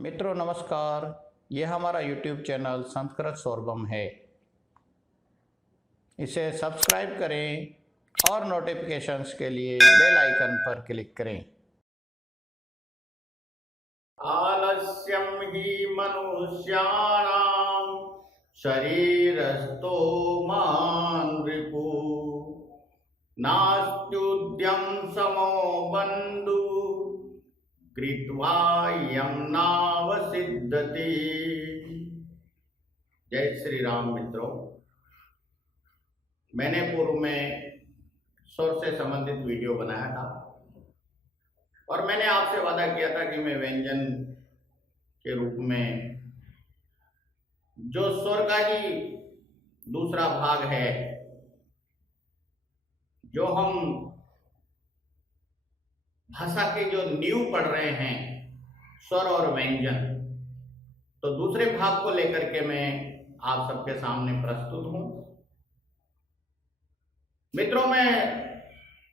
मित्रों नमस्कार, यह हमारा YouTube चैनल संस्कृत स्वरगम है। इसे सब्सक्राइब करें और नोटिफिकेशंस के लिए बेल आइकन पर क्लिक करें। आलस्यं हि मनुष्याणां शरीरस्थो मानृपु नास्त्युद्यं समो बन्धु कृत्वा यं नावसिद्धति। जय श्री राम। मित्रों, मैंने पूर्व में स्वर से संबंधित वीडियो बनाया था और मैंने आपसे वादा किया था कि मैं व्यंजन के रूप में जो स्वर का ही दूसरा भाग है, जो हम भाषा के जो नींव पढ़ रहे हैं, स्वर और व्यंजन, तो दूसरे भाग को लेकर के मैं आप सबके सामने प्रस्तुत हूं। मित्रों, मैं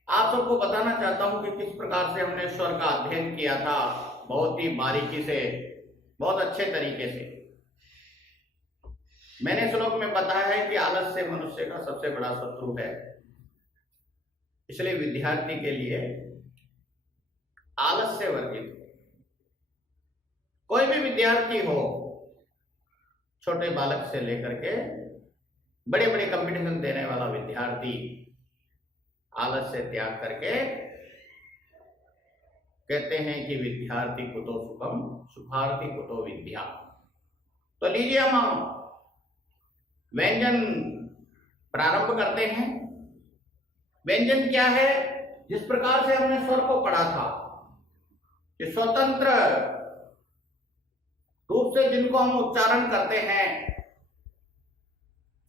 आप सबको बताना चाहता हूं कि किस प्रकार से हमने स्वर का अध्ययन किया था, बहुत ही बारीकी से, बहुत अच्छे तरीके से। मैंने श्लोक में बताया है कि आलस्य मनुष्य का सबसे बड़ा शत्रु है, इसलिए विद्यार्थी के लिए आलस्य वर्जित हो। कोई भी विद्यार्थी हो, छोटे बालक से लेकर के बड़े बड़े कंपटीशन देने वाला विद्यार्थी, आलस्य त्याग करके कहते हैं कि विद्यार्थी कुतो सुखम सुखार्थी कुतो विद्या। तो लीजिए हम व्यंजन प्रारंभ करते हैं। व्यंजन क्या है? जिस प्रकार से हमने स्वर को पढ़ा था कि स्वतंत्र रूप से जिनको हम उच्चारण करते हैं,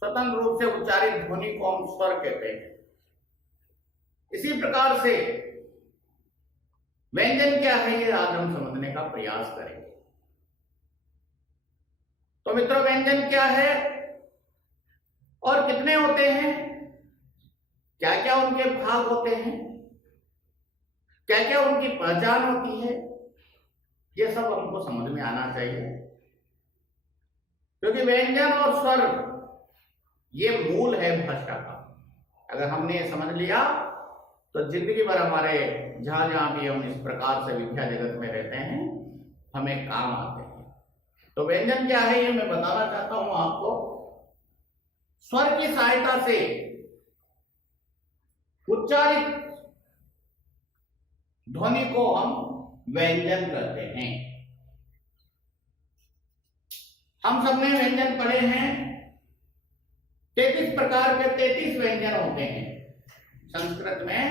स्वतंत्र रूप से उच्चारित ध्वनि को हम स्वर कहते हैं। इसी प्रकार से व्यंजन क्या है, ये आज हम समझने का प्रयास करेंगे। तो मित्रों, व्यंजन क्या है और कितने होते हैं, क्या क्या उनके भाग होते हैं, क्या क्या उनकी पहचान होती है, ये सब हमको समझ में आना चाहिए। क्योंकि व्यंजन और स्वर ये मूल है भाषा का। अगर हमने ये समझ लिया तो जिंदगी भर हमारे जहां जहां भी हम इस प्रकार से विद्या जगत में रहते हैं, हमें काम आते हैं। तो व्यंजन क्या है ये मैं बताना चाहता हूं आपको। स्वर की सहायता से उच्चारित ध्वनि को हम व्यंजन करते हैं। हम सबने व्यंजन पढ़े हैं। 33 प्रकार के 33 व्यंजन होते हैं। संस्कृत में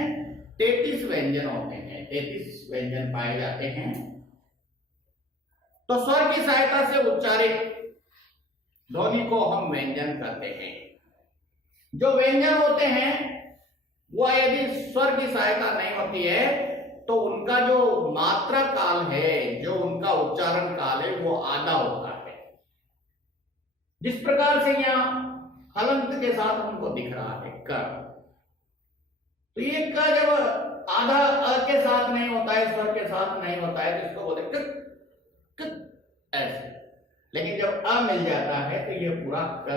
33 व्यंजन होते हैं, 33 व्यंजन पाए जाते हैं। तो स्वर की सहायता से उच्चारित ध्वनि को हम व्यंजन करते हैं। जो व्यंजन होते हैं वो यदि स्वर की सहायता नहीं होती है तो उनका जो मात्रा काल है, जो उनका उच्चारण काल है, वो आधा होता है। जिस प्रकार से यहाँ हलंत के साथ हमको दिख रहा है क, तो ये क जब आधा अ के साथ नहीं होता है, स्वर के साथ नहीं होता है, तो इसको बोलते क ऐसे। लेकिन जब अ मिल जाता है तो ये पूरा क,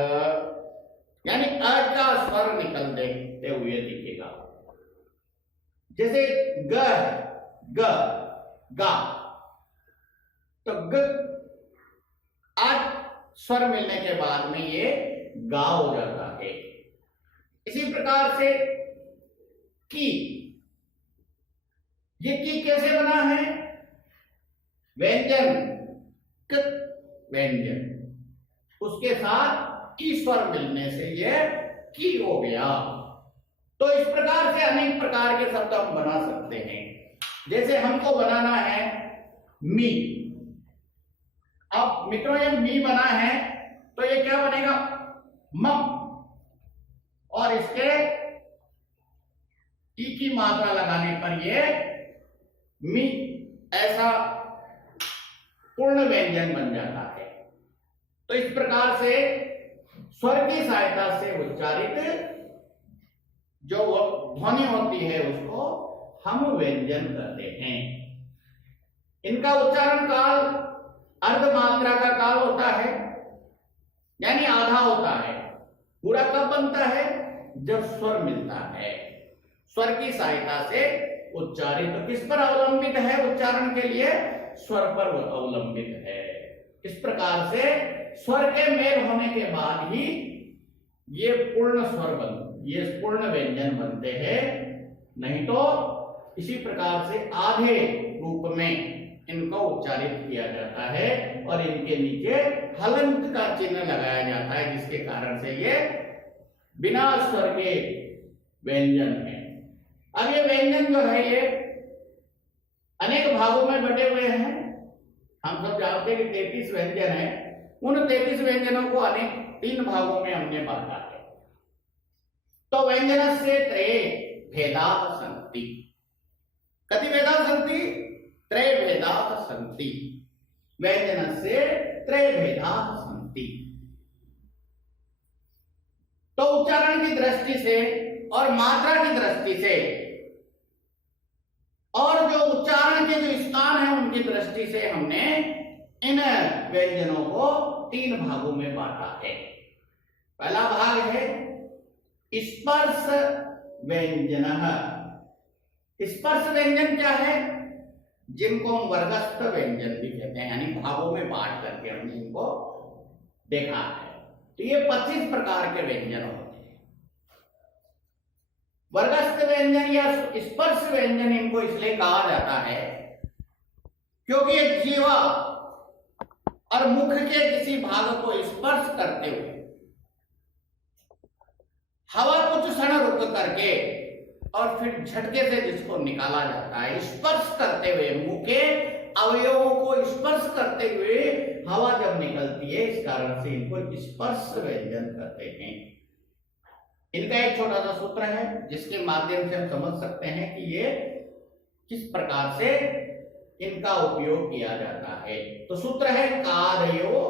यानी अ का स्वर निकल देते हुए दिखेगा। जैसे ग है, ग गा, तो ग आज स्वर मिलने के बाद में ये गा हो जाता है। इसी प्रकार से की, ये की कैसे बना है? व्यंजन क व्यंजन, उसके साथ ई स्वर मिलने से ये की हो गया। तो इस प्रकार से अनेक प्रकार के शब्द हम बना सकते हैं। जैसे हमको बनाना है मी। अब मित्रों, ये मी बना है तो ये क्या बनेगा? मम। और इसके ई की मात्रा लगाने पर ये मी ऐसा पूर्ण व्यंजन बन जाता है। तो इस प्रकार से स्वर की सहायता से उच्चारित जो ध्वनि होती है उसको हम व्यंजन करते हैं। इनका उच्चारण काल अर्धमात्रा का काल होता है, यानी आधा होता है। पूरा कब बनता है? जब स्वर मिलता है, स्वर की सहायता से उच्चारित। तो किस पर अवलंबित है उच्चारण के लिए? स्वर पर अवलंबित है। इस प्रकार से स्वर के मेल होने के बाद ही ये पूर्ण ये पूर्ण व्यंजन बनते हैं, नहीं तो इसी प्रकार से आधे रूप में इनको उच्चारित किया जाता है और इनके नीचे हलंत का चिन्ह लगाया जाता है, जिसके कारण से ये बिना स्वर के व्यंजन है। अब ये व्यंजन जो है ये अनेक भागों में बटे हुए हैं। हम सब जानते हैं कि 33 व्यंजन है। उन 33 व्यंजनों को अनेक 3 भागों में हमने बांटा है। तो व्यंजन से त्रय भेदा सन्ति। कति भेदा सन्ति? त्रय भेदा सन्ति। व्यंजन से त्रय भेदा सन्ति। तो उच्चारण की दृष्टि से और मात्रा की दृष्टि से और जो उच्चारण के जो स्थान है उनकी दृष्टि से हमने इन व्यंजनों को 3 भागों में बांटा है। पहला भाग है स्पर्श व्यंजन। स्पर्श व्यंजन क्या है? जिनको हम वर्गस्थ व्यंजन भी कहते हैं, यानी भागों में बांट करके हमने इनको देखा है। तो ये 25 प्रकार के व्यंजन होते हैं। वर्गस्थ व्यंजन या स्पर्श व्यंजन इनको इसलिए कहा जाता है क्योंकि एक जीवा और मुख के किसी भाग को स्पर्श करते हुए हवा कुछ क्षण रुक करके और फिर झटके से जिसको निकाला जाता है, स्पर्श करते हुए मुंह के अवयवों को स्पर्श करते हुए हवा जब निकलती है, इस कारण से इनको स्पर्श व्यंजन कहते हैं। इनका एक छोटा सा सूत्र है जिसके माध्यम से हम समझ सकते हैं कि ये किस प्रकार से इनका उपयोग किया जाता है। तो सूत्र है कादयो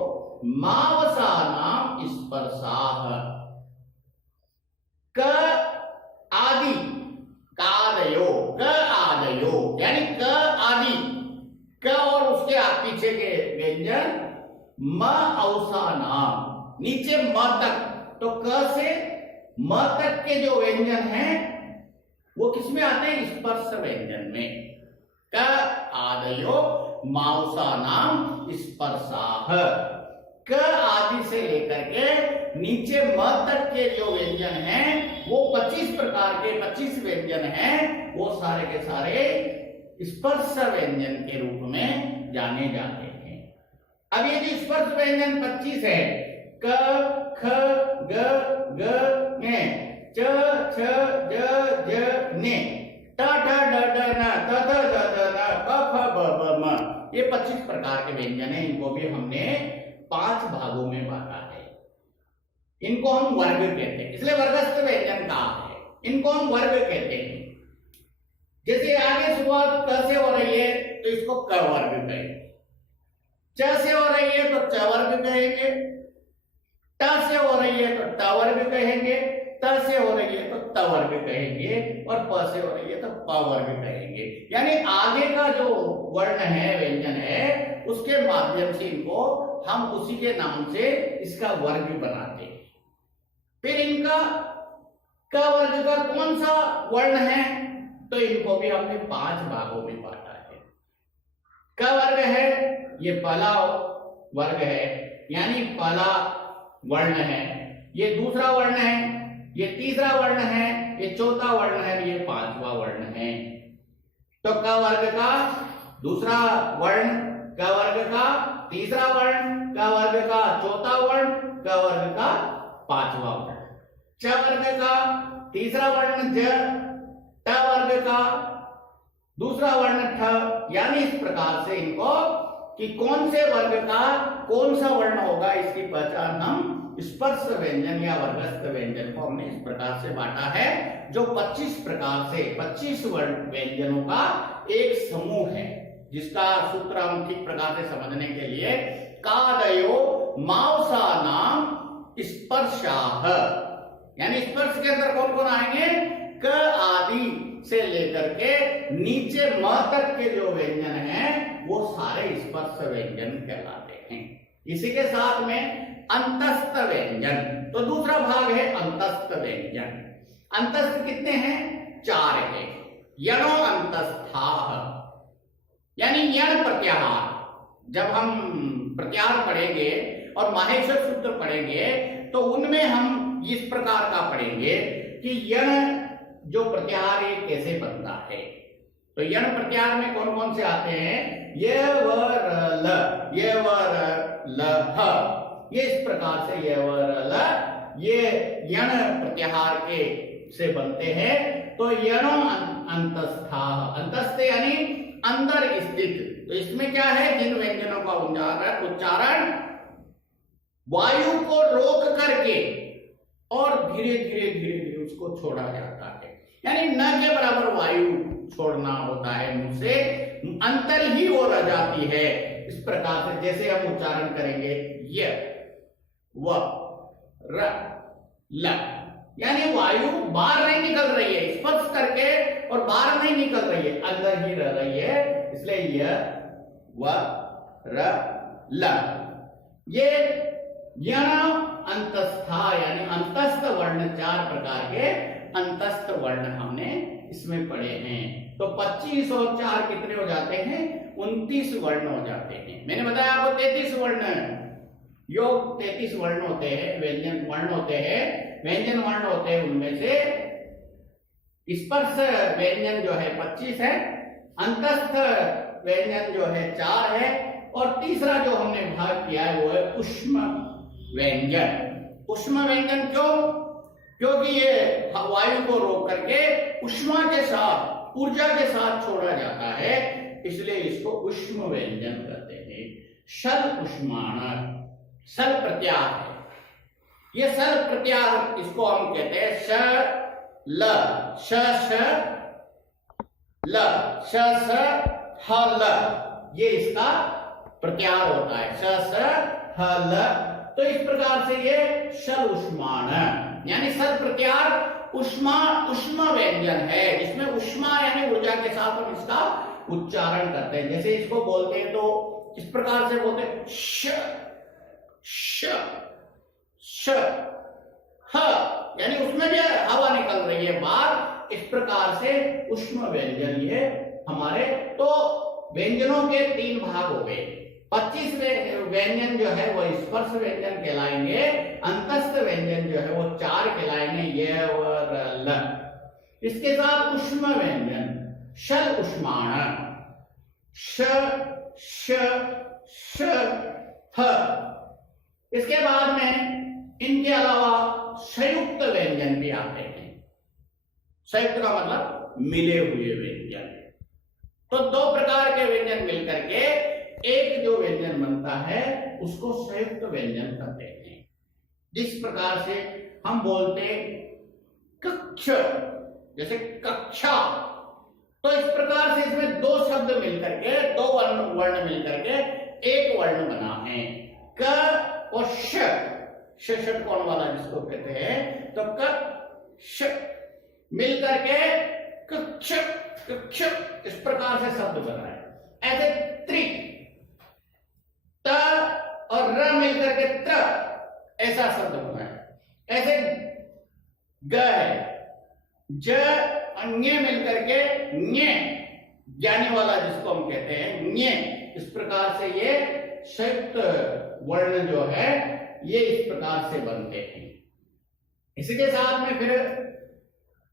मावसानाम स्पर्शाः। क आदि कादयो, क आदयो यानी क आदि, क और उसके पीछे के व्यंजन म अवसानाम, नीचे म तक। तो क से म तक के जो व्यंजन हैं वो किसमें आते हैं? स्पर्श व्यंजन में। क आदयो मांसानाम स्पर्शाः। क आदि से लेकर के नीचे म तक के जो व्यंजन हैं वो 25 प्रकार के 25 व्यंजन हैं, वो सारे के सारे स्पर्श व्यंजन के रूप में जाने जाते हैं। अब ये जो स्पर्श व्यंजन 25 है, क ख ग ग ने, च छ ज ज ने, ट ठ ड ड न, त थ द द न, प फ ब ब म, ये 25 प्रकार के व्यंजन हैं। इनको भी हमने 5 भागों में बांटा है। इनको हम वर्ग कहते हैं, इसलिए वर्गस्थ व्यंजन कहा है। इनको हम वर्ग कहते हैं। जैसे आगे शुरुआत क से हो रही है तो इसको क वर्ग कहेंगे, च से हो रही है तो च वर्ग कहेंगे, ट से हो रही है तो ट वर्ग कहेंगे, त से हो रही है तो त वर्ग कहेंगे, और प से हो रही है तो प वर्ग कहेंगे। यानी आगे का जो वर्ण है, व्यंजन है, उसके माध्यम से इनको हम उसी के नाम से इसका वर्ग बनाते हैं। फिर इनका क वर्ग का कौन सा वर्ण है? तो इनको भी हमने 5 भागों में बांटा है। क वर्ग है, ये पहला वर्ग है, यानी पहला वर्ण है। ये दूसरा वर्ण है, ये तीसरा वर्ण है, ये चौथा वर्ण है, ये 5वां वर्ण है। तो क वर्ग का दूसरा वर्ण, क वर्ग का तीसरा वर्ण, क वर्ग का चौथा वर्ण, क वर्ग का 5वां वर्ण, च वर्ग का तीसरा वर्ण ज, ट वर्ग का दूसरा वर्ण ठ। यानी इस प्रकार से इनको कि कौन से वर्ग का कौन सा वर्ण होगा, इसकी पहचान हम स्पर्श व्यंजन या वर्गस्थ व्यंजन को हमने इस प्रकार से बांटा है, जो 25 प्रकार से 25 वर्ण व्यंजनों का एक समूह है, जिसका सूत्र हम ठीक प्रकार से समझने के लिए कादयो मांसानाम स्पर्शाः, यानी स्पर्श के अंदर कौन कौन आएंगे? क आदि से लेकर के नीचे म तक के जो व्यंजन हैं वो सारे स्पर्श व्यंजन कहलाते हैं। इसी के साथ में अंतस्थ व्यंजन, तो दूसरा भाग है अंतस्थ व्यंजन। अंतस्थ कितने हैं? 4 है। यणो अंतस्थाः, यानी यण प्रत्याहार। जब हम प्रत्याहार पढ़ेंगे और माहेश्वर सूत्र पढ़ेंगे तो उनमें हम इस प्रकार का पढ़ेंगे कि यण जो प्रत्याहार है कैसे बनता है। तो यण प्रत्याहार में कौन कौन से आते हैं? य व र ल, य व र ल ह, ये इस प्रकार से य व र ल ये यण प्रत्याहार के से बनते हैं। तो यणो अंतस्थाः, अंतस्थ यानी अंदर स्थित। तो इसमें क्या है? जिन व्यंजनों का उच्चारण वायु को रोक करके और धीरे धीरे धीरे धीरे उसको छोड़ा जाता है, यानी न के बराबर वायु छोड़ना होता है मुंह से, अंतर ही वो रह जाती है। इस प्रकार से जैसे हम उच्चारण करेंगे य व र ल, यानी वायु बाहर नहीं निकल रही है, स्पर्श करके और बाहर नहीं निकल रही है, अंदर ही रह रही है। इसलिए य व र ल, ये यण अंतस्था यानी अंतस्थ वर्ण, 4 प्रकार के अंतस्थ वर्ण हमने इसमें पढ़े हैं। तो 25 और 4 कितने हो जाते हैं? 29 वर्ण हो जाते हैं। मैंने बताया आपको 33 वर्ण, योग 33 वर्ण होते हैं, व्यंजन वर्ण होते हैं, व्यंजन वर्ण होते हैं। उनमें से स्पर्श व्यंजन जो है 25 है, अंतस्थ व्यंजन जो है 4 है, और तीसरा जो हमने भाग किया है वो है ऊष्म व्यंजन। ऊष्म व्यंजन क्यों? क्योंकि ये वायु को रोक करके ऊष्मा के साथ, ऊर्जा के साथ छोड़ा जाता है, इसलिए इसको ऊष्म व्यंजन कहते हैं। शल ऊष्माण, सल प्रत्याहार है, ये सल प्रत्याहार इसको हम कहते हैं श ल, श श ल, श स ह ल, ये इसका प्रत्याहार होता है, श स ह ल। तो इस प्रकार से ये शल ऊष्माण यानी सर प्रत्याहार उष्मा व्यंजन है, इसमें उष्मा यानी ऊर्जा के साथ हम इसका उच्चारण करते हैं। जैसे इसको बोलते हैं तो इस प्रकार से बोलते हैं श श श ह, यानी उसमें भी हवा निकल रही है बाहर। इस प्रकार से उष्म व्यंजन ये हमारे, तो व्यंजनों के 3 भाग हो गए। 25 व्यंजन जो है वो स्पर्श व्यंजन कहलाएंगे, अंतस्थ व्यंजन जो है वो 4 कहलाएंगे, य व र ल। इसके साथ उष्म व्यंजन शल ऊष्माण, श श श ह। इसके बाद में इनके अलावा संयुक्त व्यंजन भी आते हैं। संयुक्त का मतलब मिले हुए व्यंजन। तो 2 प्रकार के व्यंजन मिलकर के एक जो व्यंजन बनता है उसको संयुक्त व्यंजन कहते हैं। जिस प्रकार से हम बोलते कक्ष, जैसे कक्षा, तो इस प्रकार से इसमें 2 शब्द मिलकर के, 2 वर्ण मिलकर के एक वर्ण बना है। क और श, षटकोण वाला जिसको कहते हैं, तो क श मिलकर के कक्ष कक्ष इस प्रकार से शब्द बना है। ऐसे त्रि, त और र मिलकर के त्र ऐसा शब्द बना है। ऐसे ग है, ज और ञ मिलकर के ञ, ज्ञानी वाला जिसको हम कहते हैं ञ। इस प्रकार से ये संयुक्त वर्ण जो है ये इस प्रकार से बनते हैं। इसी के साथ में फिर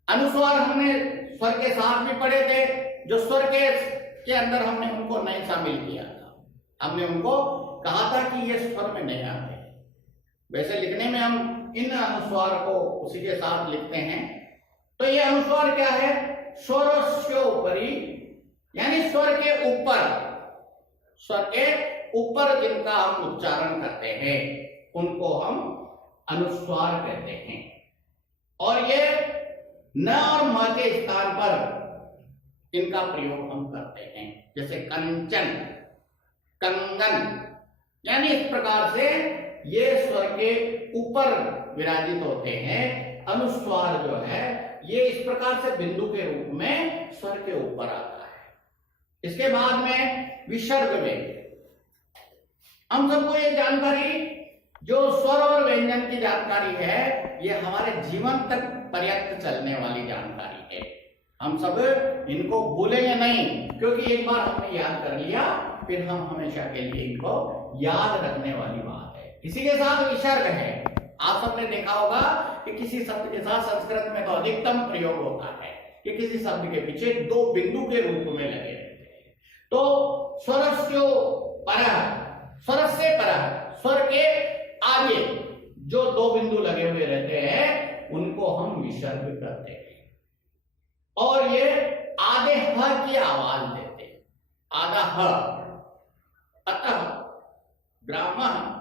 अनुस्वार हमने स्वर के साथ भी पढ़े थे, जो स्वर के अंदर हमने उनको नहीं शामिल किया था। हमने उनको कहा था कि ये स्वर में नहीं आते। वैसे लिखने में हम इन अनुस्वार को उसी के साथ लिखते हैं। तो ये अनुस्वार क्या है? स्वरस्य उपरि, यानी स्वर के ऊपर, स्वर के ऊपर जिनका हम उच्चारण करते हैं उनको हम अनुस्वार कहते हैं। और ये न और म के स्थान पर इनका प्रयोग हम करते हैं, जैसे कंचन, कंगन, यानी इस प्रकार से ये स्वर के ऊपर विराजित होते हैं। अनुस्वार जो है ये इस प्रकार से बिंदु के रूप में स्वर के ऊपर आता है। इसके बाद में विसर्ग में हम सबको ये जानकारी, जो स्वर और व्यंजन की जानकारी है, ये हमारे जीवन तक पर्याप्त चलने वाली जानकारी है। हम सब इनको भूलेंगे नहीं, क्योंकि एक बार हमने याद कर लिया फिर हम हमेशा के लिए इनको याद रखने वाली बात है। इसी के साथ विसर्ग है। आप सबने देखा होगा कि किसी शब्द के साथ संस्कृत में तो अधिकतम प्रयोग होता है कि किसी शब्द के पीछे दो बिंदु के रूप में लगे रहते हैं। तो स्वरस्य परः, स्वर से परः, स्वर के आगे जो दो बिंदु लगे हुए रहते हैं उनको हम विसर्ग करते हैं, और ये आधे ह की आवाज देते हैं, आधा ह, अतः ब्राह्मण,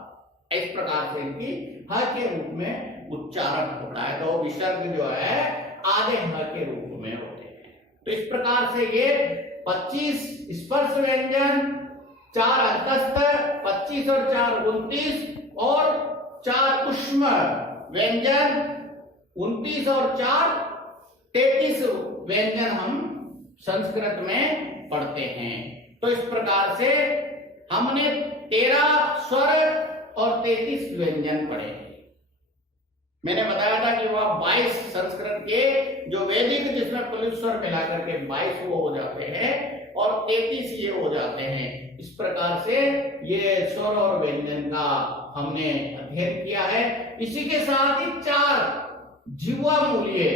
इस प्रकार से इनकी ह के रूप में उच्चारण होता है। तो विसर्ग जो है आधे ह के रूप में होते हैं। तो इस प्रकार से ये 25 स्पर्श व्यंजन, 4 अंतस्थ, 25 और 4 29, और 4 ऊष्म व्यंजन 29 और 4 33 व्यंजन हम संस्कृत में पढ़ते हैं। तो इस प्रकार से हमने 13 स्वर और 33 व्यंजन पढ़े हैं। मैंने बताया था कि वह 22 संस्कृत के जो वैदिक, जिसमें पुलिस स्वर मिलाकर के 22 वो हो जाते हैं और 33 ये हो जाते हैं। इस प्रकार से ये स्वर और व्यंजन का हमने अध्ययन किया है। इसी के साथ ही 4 जीवा मूल्य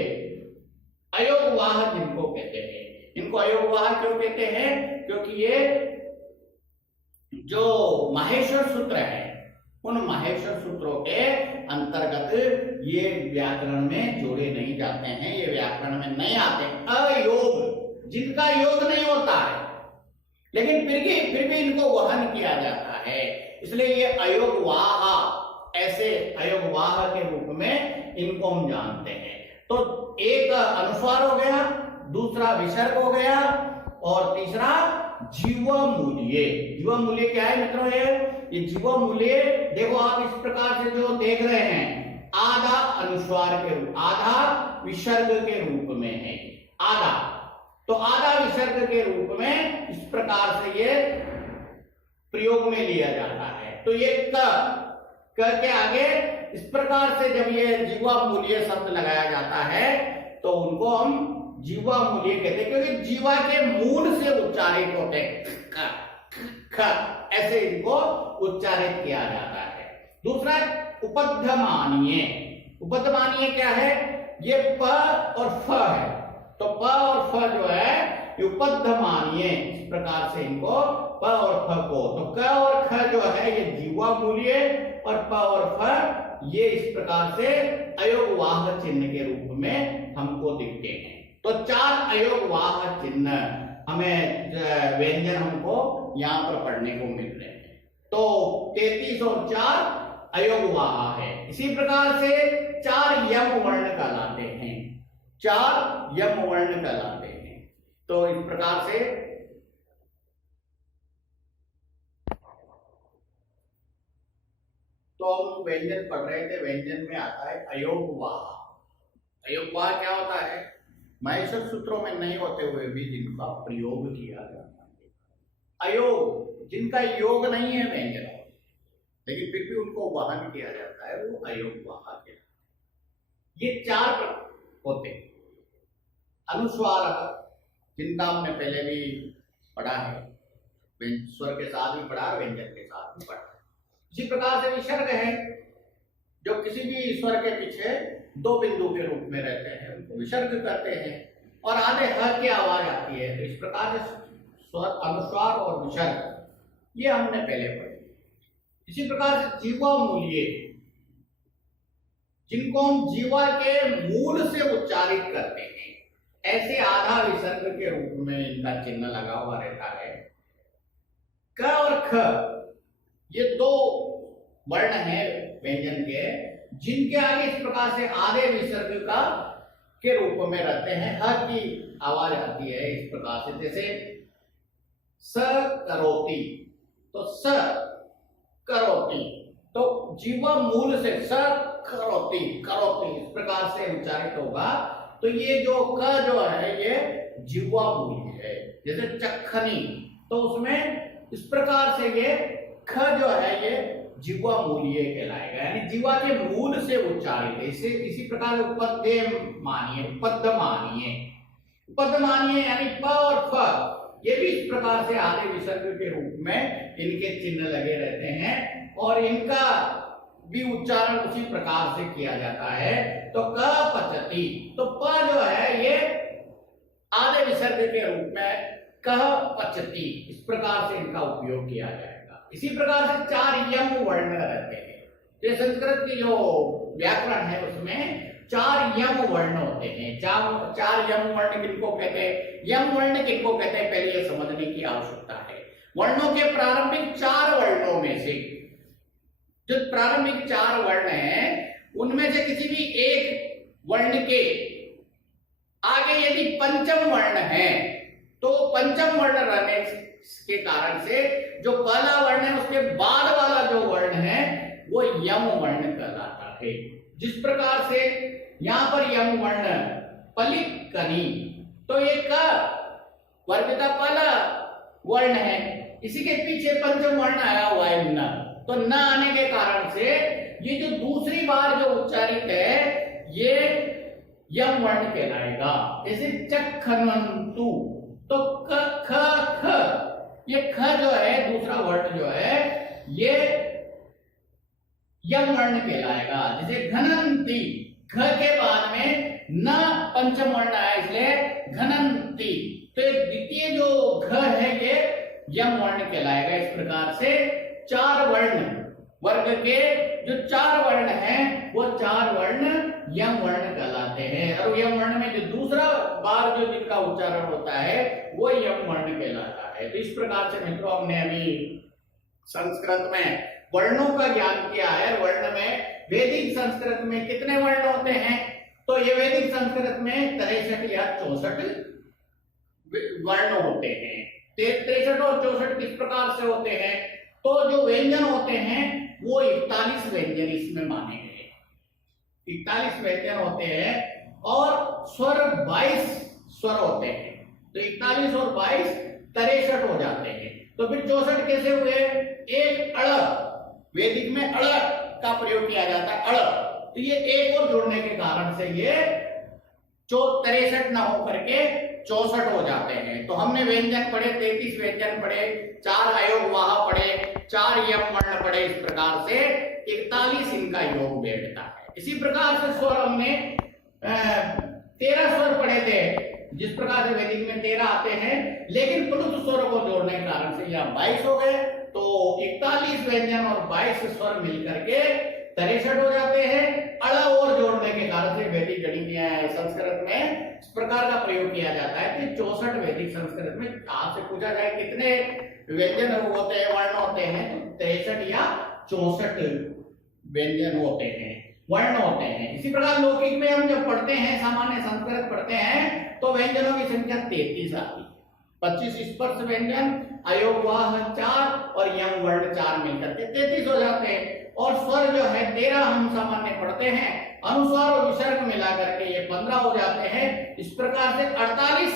अयोगवाह जिनको कहते हैं, इनको अयोगवाह क्यों कहते हैं? क्योंकि ये जो माहेश्वर सूत्र है, उन माहेश्वर सूत्रों के अंतर्गत ये व्याकरण में जोड़े नहीं जाते हैं, ये व्याकरण में नहीं आते। अयोग, जिनका योग नहीं होता है लेकिन फिर भी इनको वहन किया जाता है, इसलिए ये अयोगवाह, ऐसे अयोगवाह के रूप में इनको हम जानते हैं। तो एक अनुस्वार हो गया, दूसरा विसर्ग हो गया, और तीसरा जीवा मूल्य। जीवा मूल्य क्या है मित्रों? ये जीवा मूल्य देखो आप इस प्रकार से जो देख रहे हैं, आधा अनुस्वार के रूप, आधा विसर्ग के रूप में है, आधा, तो आधा विसर्ग के रूप में इस प्रकार से ये प्रयोग में लिया जाता है। तो ये क के आगे इस प्रकार से जब ये जीवा मूल्य शब्द लगाया जाता है तो उनको हम जीवा मूल्य कहते हैं, क्योंकि जीवा के मूल से उच्चारित होते हैं, ऐसे इनको उच्चारित किया जाता है। दूसरा उपध्मानीय। उपध्मानीय क्या है? ये प और फ है, तो प और फ जो है ये उपध्मानीय, इस प्रकार से इनको प और फ को, तो क और ख जो है ये जीवा मूल्य, और प और फ ये इस प्रकार से अयोगवाह चिन्ह के रूप में हमको दिखते हैं। तो 4 अयोगवाह चिन्ह हमें व्यंजन हमको यहाँ पर पढ़ने को मिल रहे हैं। तो 33 और 4 अयोगवाह है। इसी प्रकार से 4 यम वर्ण कहलाते हैं, 4 यम वर्ण कहलाते हैं। तो इस प्रकार से तो हम व्यंजन पढ़ रहे थे। व्यंजन में आता है अयोगवाह। अयोगवाह क्या होता है? माहेश्वर सूत्रों में नहीं होते हुए भी जिनका प्रयोग किया जाता है। अयोग, जिनका योग नहीं है व्यंजन, लेकिन फिर भी उनको वाहन किया जाता है, वो अयोगवाह है। ये 4 होते हैं। अनुस्वार, जिनका हमने पहले भी पढ़ा है, स्वर के साथ भी पढ़ा, व्यंजन के साथ भी पढ़ा। इसी प्रकार से विसर्ग है, जो किसी भी स्वर के पीछे 2 बिंदु के रूप में रहते हैं, उनको विसर्ग करते हैं, और आधे ह की आवाज आती है। तो इस प्रकार से स्वर, अनुस्वार और विसर्ग ये हमने पहले पढ़े। इसी प्रकार से जीवा मूल्य, जिनको हम जीवा के मूल से उच्चारित करते हैं, ऐसे आधा विसर्ग के रूप में इनका चिन्ह लगा हुआ रहता है। क और ख ये 2 वर्ण हैं व्यंजन के, जिनके आगे इस प्रकार से आधे विसर्ग का के रूप में रहते हैं, ह की आवाज आती है इस प्रकार से, जैसे स करोति, तो स करोति, तो जीवा मूल से स करोति, करोति इस प्रकार से उच्चारित होगा। तो ये जो क जो है ये जिह्वा मूल्य है। जैसे चखनी, तो उसमें इस प्रकार से ये ख जो है ये जिह्वा मूल्य कहलाएगा, यानी जिह्वा के मूल से उच्चारित है। इसे इसी प्रकार उपद्य मानिए, उपद्य मानिए, उपद्य मानिए यानी प और फ ये भी इस प्रकार से आधे विसर्ग के रूप में इनके चिन्ह लगे रहते हैं और इनका भी उच्चारण उसी प्रकार से किया जाता है। तो क पचती, तो प जो है ये आधे विसर्ग के रूप में कह पचती, इस प्रकार से इनका उपयोग किया जाएगा। इसी प्रकार से 4 यम वर्ण रहते हैं। ये संस्कृत की जो व्याकरण है उसमें 4 यम वर्ण होते हैं। 4 यम वर्ण किनको कहते हैं? यम वर्ण किनको कहते हैं, पहले ये समझने की आवश्यकता है। वर्णों के प्रारंभिक 4 वर्णों में से जो प्रारंभिक 4 वर्ण हैं उनमें से किसी भी एक वर्ण के आगे यदि पंचम वर्ण है तो पंचम वर्ण रहने के कारण से जो पहला वर्ण है उसके बाद वाला जो वर्ण है वो यम वर्ण कहलाता है। जिस प्रकार से यहां पर यम वर्ण पलिकनी, तो ये क वर्ग का पहला वर्ण है, इसी के पीछे पंचम वर्ण आया हुआ है न, तो न आने के कारण से ये जो दूसरी बार जो उच्चारित है ये यम वर्ण कहलाएगा। जैसे चखनंतु, तो क ख ख, ये ख जो है दूसरा वर्ण जो है ये यम वर्ण कहलाएगा। जैसे घनंती, घ के बाद में न पंचम वर्ण आया इसलिए घनंती, तो द्वितीय जो घ है ये यम वर्ण कहलाएगा। इस प्रकार से 4 वर्ण वर्ग के जो 4 वर्ण हैं वो 4 वर्ण यम वर्ण कहलाते हैं और यम वर्ण में जो दूसरा बार जो जिनका उच्चारण होता है वो यम वर्ण कहलाता है। तो इस प्रकार से मित्रों हमने अभी संस्कृत में वर्णों का ज्ञान किया है। वर्ण में वैदिक संस्कृत में कितने वर्ण होते हैं? तो ये वैदिक संस्कृत में 63 या 64 वर्ण होते हैं। 63 और 64 किस प्रकार से होते हैं? तो जो व्यंजन होते हैं वो 41 व्यंजन इसमें माने गए, 41 व्यंजन होते हैं और स्वर 22 स्वर होते हैं। तो 41 और 22 63 हो जाते हैं। तो फिर 64 कैसे हुए? एक अड़, वैदिक में अड़ का प्रयोग किया जाता है, अड़, तो ये एक और जोड़ने के कारण से ये 63 ना हो करके 64 हो जाते हैं। तो हमने व्यंजन पढ़े, 33 व्यंजन पढ़े, 4 अयोग वाह पढ़े, 4 यम वर्ण पढ़े। इस प्रकार से 41 इनका योग बैठता है। इसी प्रकार से स्वर हमने 13 स्वर पढ़े थे। जिस प्रकार से वैदिक में 13 आते हैं लेकिन प्लुत स्वर को जोड़ने के कारण से यह 22 हो गए। तो 41 व्यंजन और 22 स्वर मिलकर के 63 हो जाते हैं। अड़ और जोड़ने के कारण से वैदिक गणित संस्कृत में इस प्रकार का प्रयोग किया जाता है कि 64 वैदिक संस्कृत में आपसे पूछा जाए कितने व्यंजन होते हैं, वर्ण होते हैं, तो 63 या 64 व्यंजन होते हैं, वर्ण होते हैं। इसी प्रकार लौकिक में हम जब पढ़ते हैं, सामान्य संस्कृत पढ़ते हैं, तो व्यंजनों की संख्या 33 आती है। 25 स्पर्श व्यंजन, अयोग वाह 4 और यम वर्ण 4 मिलकर के 33 हो जाते हैं। और स्वर जो है 13 हम सामान्य पढ़ते हैं, अनुस्वार और विसर्ग मिलाकर के ये 15 हो जाते हैं। इस प्रकार से 48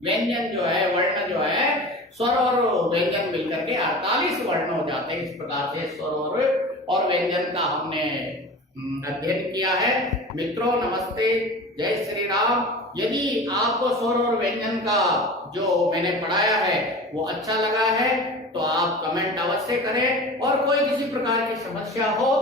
व्यंजन जो है, वर्ण जो है, स्वर और व्यंजन मिलकर के 48 वर्ण हो जाते हैं। इस प्रकार से स्वर और व्यंजन का हमने अध्ययन किया है। मित्रों नमस्ते, जय श्री राम। यदि आपको स्वर और व्यंजन का जो मैंने पढ़ाया है वो अच्छा लगा है तो आप कमेंट अवश्य करें, और कोई किसी प्रकार की समस्या हो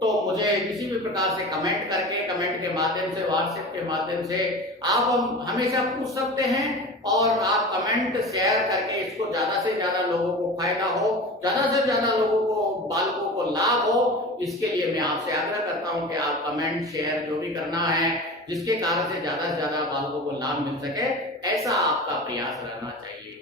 तो मुझे किसी भी प्रकार से कमेंट करके, कमेंट के माध्यम से, व्हाट्सएप के माध्यम से आप हमेशा पूछ सकते हैं। और आप कमेंट शेयर करके इसको ज्यादा से ज्यादा लोगों को फायदा हो, ज्यादा से ज्यादा लोगों को, बालकों को लाभ हो, इसके लिए मैं आपसे आग्रह करता हूं कि आप कमेंट शेयर जो भी करना है जिसके कारण से ज्यादा बालकों को लाभ मिल सके, ऐसा आपका प्रयास रहना चाहिए।